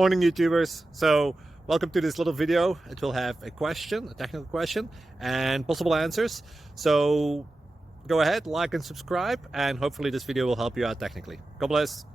Morning YouTubers. So welcome to this little video. It will have a question, a technical question, and possible answers. So go ahead, like and subscribe, and hopefully this video will help you out technically. God bless.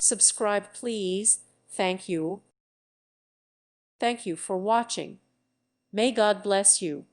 Subscribe, please. Thank you. Thank you for watching. May God bless you.